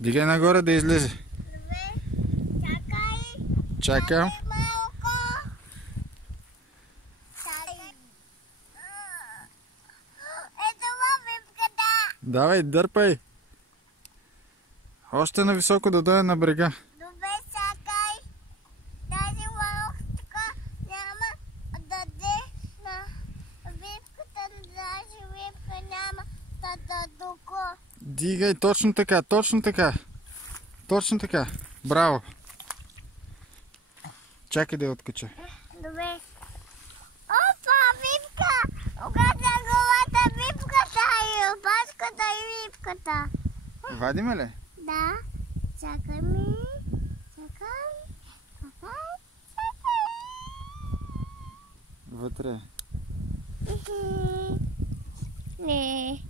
Дигай нагоре да излезе. Добре, чакай. Чакам. Малко. Чакай. Ето випката. Давай, дърпай. Още нависоко да дойде на брега. Добре, чакай. Тази лодка няма да даде на випката. Тази випка няма да дадоко. Дигай, точно така, точно така. Точно така. Браво. Чакай да я откача. Добре. Опа, випка! Огада главата випката и опашката и випката. Вадиме ли? Да. Чакай ми. Чакай. Чакай. Вътре. Не.